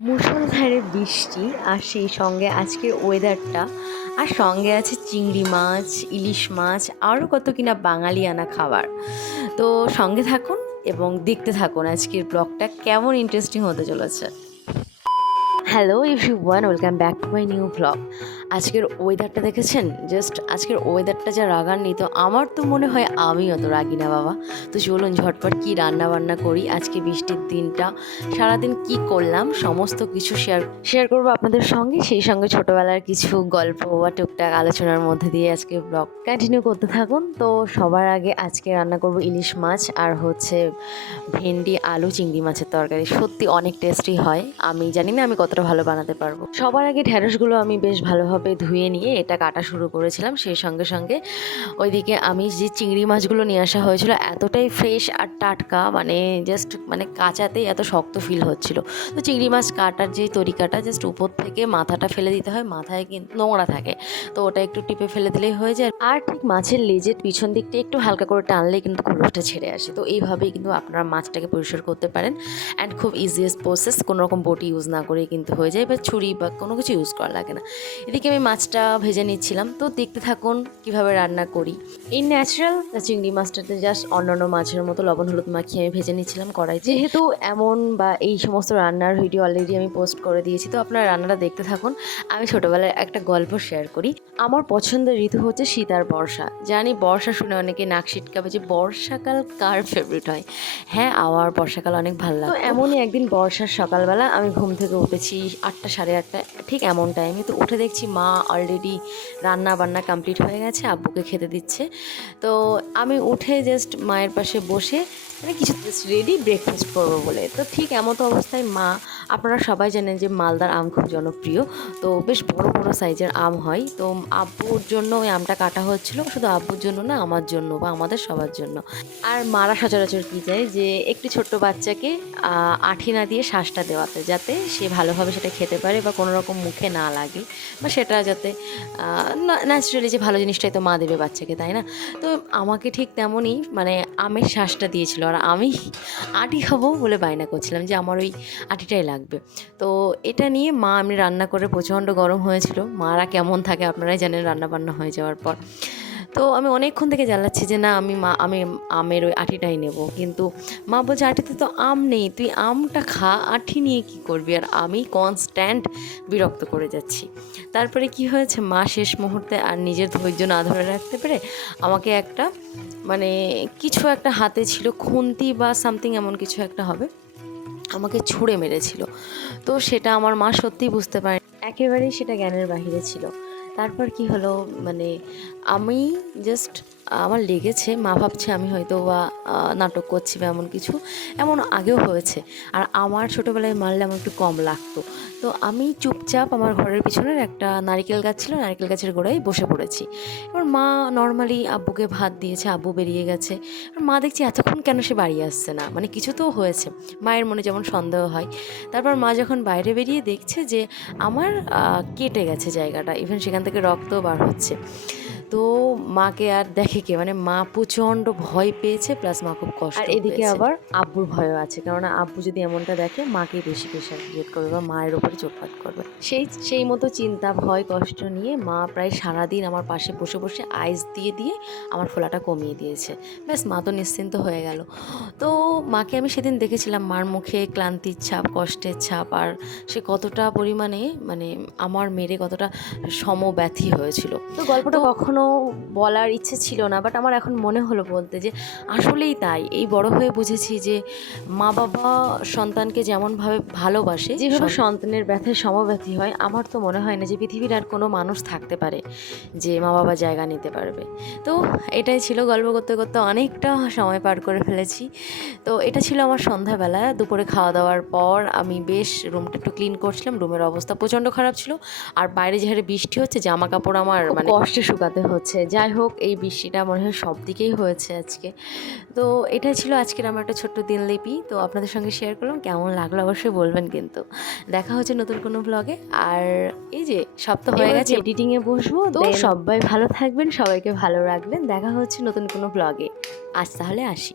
মুষলধারে বৃষ্টি আর সেই সঙ্গে আজকের ওয়েদারটা আর সঙ্গে আছে চিংড়ি মাছ, ইলিশ মাছ, আরও কত কিনা বাঙালিয়ানা খাবার। তো সঙ্গে থাকুন এবং দেখতে থাকুন আজকের ব্লগটা কেমন ইন্টারেস্টিং হতে চলেছে। Hello everyone, welcome back to my new blog. আজকের ওয়েদারটা দেখেছেন? জাস্ট আজকের ওয়েদারটা যা রাগান্বিত, আমার তো মনে হয় আমি অত রাগি না বাবা। তো চলুন ঝটপট কী রান্না বান্না করি আজকে বৃষ্টির দিনটা, সারাদিন কি করলাম সমস্ত কিছু শেয়ার করবো আপনাদের সঙ্গে। সেই সঙ্গে ছোটোবেলার কিছু গল্প বা টুকটাক আলোচনার মধ্যে দিয়ে আজকে ব্লগ কন্টিনিউ করতে থাকুন। তো সবার আগে আজকে রান্না করব ইলিশ মাছ আর হচ্ছে ভেন্ডি আলু চিংড়ি মাছের তরকারি। সত্যি অনেক টেস্টি হয়। আমি জানি না আমি কতটা ভালো বানাতে পারবো। সবার আগে ঢ্যাঁড়সগুলো আমি বেশ ভালোভাবে ধুয়ে নিয়ে এটা কাটা শুরু করেছিলাম। সেই সঙ্গে সঙ্গে ওইদিকে আমি যে চিংড়ি মাছগুলো নিয়ে আসা হয়েছিল এতটাই ফ্রেশ আর টাটকা, মানে জাস্ট মানে কাঁচাতেই এত শক্ত ফিল হচ্ছিল। তো চিংড়ি মাছ কাটার যে তরিকাটা, জাস্ট উপর থেকে মাথাটা ফেলে দিতে হয়, মাথায় কিন্তু নোংরা থাকে, তো ওটা একটু টিপে ফেলে দিলেই হয়ে যায়। আর ঠিক মাছের লেজের পিছন দিকটা একটু হালকা করে টানলেই কিন্তু খোলসটা ছেড়ে আসে। তো এইভাবেই কিন্তু আপনারা মাছটাকে পরিষ্কার করতে পারেন অ্যান্ড খুব ইজিয়েস্ট প্রসেস, কোনো রকম বটি ইউজ না করে কিন্তু হয়ে যায়, বা ছুরি বা কোনো কিছু ইউজ করা লাগে না। এদিকে আমি মাছটা ভেজে নিচ্ছিলাম, তো দেখতে থাকুন কিভাবে রান্না করি। এই ন্যাচারাল চিংড়ি মাছটাতে জাস্ট অন্যান্য মাছের মতো লবণ হলুদ মাখিয়ে আমি ভেজে নিচ্ছিলাম কড়াই। যেহেতু এমন বা এই সমস্ত রান্নার ভিডিও অলরেডি আমি পোস্ট করে দিয়েছি, তো আপনারা রান্নাটা দেখতে থাকুন। আমি ছোটোবেলায় একটা গল্প শেয়ার করি। আমার পছন্দের ঋতু হচ্ছে শীত আর বর্ষা। জানি বর্ষা শুনে অনেকে নাক সিটকাবে যে বর্ষাকাল কার ফেভারিট হয়। হ্যাঁ, আমার বর্ষাকাল অনেক ভালো লাগে। তো এমনই একদিন বর্ষার সকালবেলা আমি ঘুম থেকে উঠেছি 8টা সাড়ে 8টা, ঠিক এমন টাইমে। তো উঠে দেখছি মা অলরেডি রান্না বান্না কমপ্লিট হয়ে গেছে, আব্বুকে খেতে দিচ্ছে। তো আমি উঠে জাস্ট মায়ের পাশে বসে মানে কিছু রেডি ব্রেকফাস্ট করবো বলে। তো ঠিক এমতো অবস্থায় মা, আপনারা সবাই জানেন যে মালদার আম খুব জনপ্রিয়, তো বেশ বড় বড় সাইজের আম হয়। তো আব্বুর জন্য ওই আমটা কাটা হচ্ছিলো, শুধু আব্বুর জন্য না, আমার জন্য বা আমাদের সবার জন্য। আর মারা সচরাচর কী চায় যে একটি ছোট্ট বাচ্চাকে আঠি না দিয়ে শ্বাসটা দেওয়াতে, যাতে সে ভালোভাবে সেটা খেতে পারে বা কোনো রকম মুখে না লাগে, বা সেটা যাতে ন্যাচারালি যে ভালো জিনিসটাই তো মা দেবে বাচ্চাকে, তাই না? তো আমাকে ঠিক তেমনই মানে আমের শ্বাসটা দিয়েছিল, আর আমি আটি খাবো বলে বায়না করছিলাম যে আমার ওই আটিটাই লাগবে। তো এটা নিয়ে মা আমি রান্না করে, প্রচণ্ড গরম হয়েছিল, মারা কেমন থাকে আপনারাই জানেন রান্না বান্না হয়ে যাওয়ার পর। তো আমি অনেকক্ষণ থেকে জ্বালাচ্ছি যে না, আমি আমের ওই আটিটাই নেব, কিন্তু মা বলছে আটিতে তো আম নেই, তুই আমটা খা, আটি নিয়ে কী করবি। আর আমি কনস্ট্যান্ট বিরক্ত করে যাচ্ছি। তারপরে কি হয়েছে, মা শেষ মুহূর্তে আর নিজের ধৈর্য না ধরে রাখতে পেরে আমাকে একটা মানে কিছু একটা হাতে ছিল, খুন্তি বা সামথিং এমন কিছু একটা হবে, আমাকে ছুঁড়ে মেরেছিল। তো সেটা আমার মা সত্যিই বুঝতে পারে, একেবারেই সেটা জ্ঞানের বাহিরে ছিল। তারপর কি হলো, মানে আমি জাস্ট আমার লেগেছে, মা ভাবছে আমি হয়তো বা নাটক করছি বা এমন কিছু, এমন আগেও হয়েছে। আর আমার ছোটোবেলায় মারলে আমার একটু কম লাগতো। তো আমি চুপচাপ আমার ঘরের পিছনের একটা নারিকেল গাছ ছিল, নারিকেল গাছের গোড়ায় বসে পড়েছি। এবার মা নর্মালি আব্বুকে ভাত দিয়েছে, আব্বু বেরিয়ে গেছে। আর মা দেখছি এতক্ষণ কেন সে বাড়ি আসছে না, মানে কিছু তো হয়েছে, মায়ের মনে যেমন সন্দেহ হয়। তারপর মা যখন বাইরে বেরিয়ে দেখছে যে আমার কেটে গেছে জায়গাটা, ইভেন সেখান থেকে রক্তও বার হচ্ছে, তো মাকে আর দেখে কে, মানে মা প্রচণ্ড ভয় পেয়েছে, প্লাস মা খুব কষ্ট। আর এদিকে আবার আব্বুর ভয়ও আছে, কেননা আব্বু যদি এমনটা দেখে মাকে বেশি প্রেশার ক্রিয়েট করবে বা মায়ের ওপরে চোটপাট করবে। সেই মতো চিন্তা, ভয়, কষ্ট নিয়ে মা প্রায় সারাদিন আমার পাশে বসে বসে আইস দিয়ে দিয়ে আমার ফোলাটা কমিয়ে দিয়েছে। ব্যাস, মা তো নিশ্চিন্ত হয়ে গেল। তো মাকে আমি সেদিন দেখেছিলাম, মার মুখে ক্লান্তির ছাপ, কষ্টের ছাপ, আর সে কতটা পরিমাণে মানে আমার মেরে কতটা সমব্যথী হয়েছিল। তো গল্পটা কখনো বলার ইচ্ছে ছিল না, বাট আমার এখন মনে হলো বলতে যে আসলেই তাই। এই বড় হয়ে বুঝেছি যে মা বাবা সন্তানকে যেমনভাবে ভালোবাসে, যেভাবে সন্তানের ব্যথায় সমব্যথী হয়, আমার তো মনে হয় না যে পৃথিবীর আর কোনো মানুষ থাকতে পারে যে মা বাবা জায়গা নিতে পারবে। তো এটাই ছিল, গল্প করতে করতে অনেকটা সময় পার করে ফেলেছি। তো এটা ছিল আমার সন্ধ্যাবেলা, দুপুরে খাওয়া দাওয়ার পর আমি বেশ রুমটা একটু ক্লিন করছিলাম। রুমের অবস্থা প্রচণ্ড খারাপ ছিল, আর বাইরে যে হারে বৃষ্টি হচ্ছে, জামা কাপড় আমার মানে কষ্টে শুকাতে হচ্ছে। যাই হোক, এই বৃষ্টিটা মনে হয় সব দিকেই হয়েছে আজকে। তো এটাই ছিল আজকের আমার একটা ছোট্ট দিনলিপি, তো আপনাদের সঙ্গে শেয়ার করলাম। কেমন লাগলো অবশ্যই বলবেন কিন্তু। দেখা হচ্ছে নতুন কোনো ব্লগে। আর এই যে সপ্তাহ হয়ে গেছে, এডিটিংয়ে বসবো। তো সবাই ভালো থাকবেন, সবাইকে ভালো রাখবেন। দেখা হচ্ছে নতুন কোনো ব্লগে। আজ তাহলে আসি।